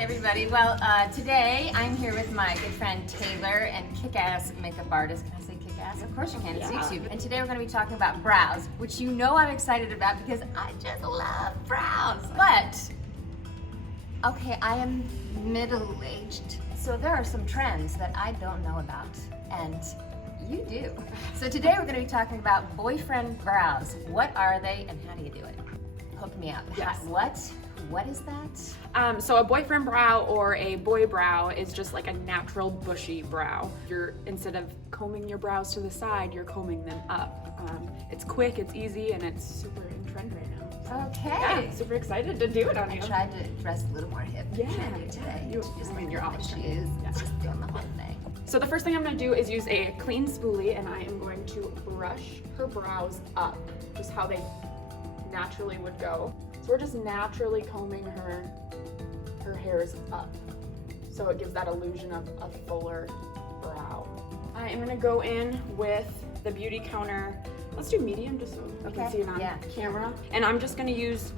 everybody. Well, today I'm here with my good friend Taylor and kick-ass makeup artist. Can I say kick-ass? Of course you can. It's YouTube. And today we're going to be talking about brows, which you know I'm excited about because I just love brows. But, okay, I am middle-aged, so there are some trends that I don't know about, and you do. So today we're going to be talking about boyfriend brows. What are they and how do you do it? Hook me up. Yes. What is that? So a boyfriend brow or a boy brow is just like a natural bushy brow. Instead of combing your brows to the side, you're combing them up. It's quick, it's easy, and it's super in trend right now. So, Okay. yeah, super excited to do it on you. I tried to dress a little more hip today. You're always shoes, yeah. just doing the whole thing. So the first thing I'm going to do is use a clean spoolie, and I am going to brush her brows up, just how they naturally would go. So we're just naturally combing her hairs up, so it gives that illusion of a fuller brow. I am going to go in with the Beautycounter. Let's do medium just so you can see it on camera. And I'm just going to use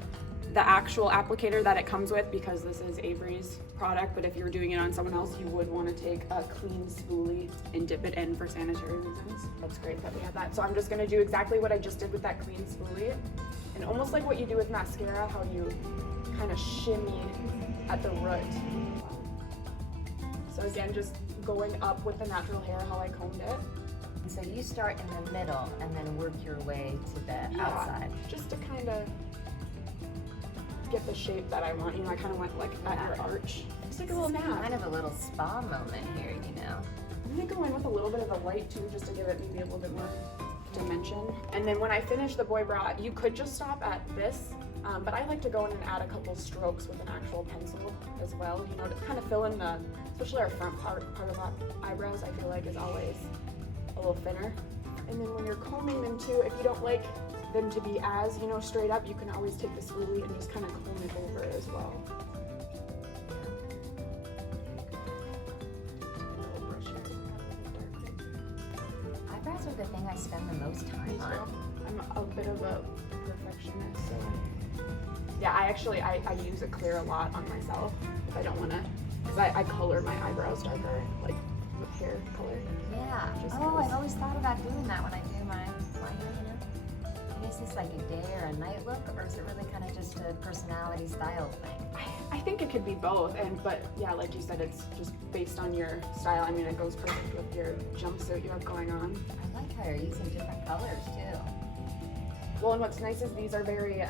the actual applicator that it comes with because this is Avery's product, but if you're doing it on someone else, you would want to take a clean spoolie and dip it in for sanitary reasons. That's great that we have that. So I'm just going to do exactly what I just did with that clean spoolie, and almost like what you do with mascara, how you kind of shimmy at the root. So again, just going up with the natural hair, how I combed it. So you start in the middle and then work your way to the outside. Just to kind of get the shape that I want. You know, I kind of went like at your arch. Just like a little nap. Kind of a little spa moment here, you know. I'm gonna go in with a little bit of a light too, just to give it maybe a little bit more dimension. And then when I finish the boy brow, you could just stop at this, but I like to go in and add a couple strokes with an actual pencil as well, you know, to kind of fill in the, especially our front part of our eyebrows, I feel like is always a little thinner. And then when you're combing them too, if you don't like them to be as, you know, straight up, you can always take the spoolie and just kind of comb it over as well. Eyebrows are the thing I spend the most time on. I'm a bit of a perfectionist, so yeah, I use a clear a lot on myself if I don't want to, because I color my eyebrows darker, like with hair color. Yeah. Just I've always thought about doing that when I do my hair, you know. Is this like a day or a night look, or is it really kind of just a personality style thing? I think it could be both, but yeah, like you said, it's just based on your style. I mean, it goes perfect with your jumpsuit you have going on. I like how you're using different colors too. Well, and what's nice is these are very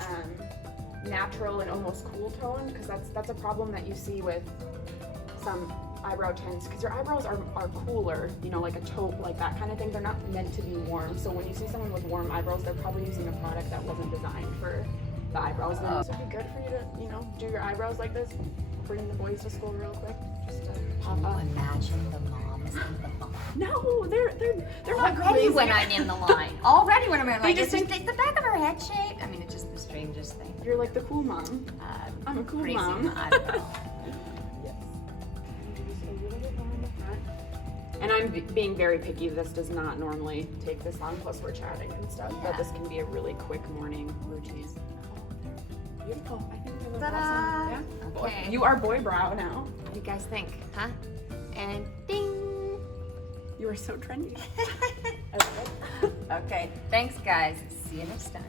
natural and almost cool toned, because that's a problem that you see with some eyebrow tints, because your eyebrows are cooler, you know, like a taupe, like that kind of thing. They're not meant to be warm. So when you see someone with warm eyebrows, they're probably using a product that wasn't designed for the eyebrows. So it'd be good for you to, you know, do your eyebrows like this, bring the boys to school real quick, just to pop up. Imagine the moms in the line. No, they're not Already crazy. when I'm in the line. Already when I'm in the line. They just think the back of her head shape. I mean, it's just the strangest thing. You're like the cool mom. I'm a cool crazy mom. I don't know. Yes. Just a little bit more in the front. And I'm being very picky. This does not normally take this long, plus we're chatting and stuff, but this can be a really quick morning routine. Beautiful. I think they look awesome. Yeah. Okay. You are boy brow now. What do you guys think? Huh? And ding! You are so trendy. Okay, thanks guys. See you next time.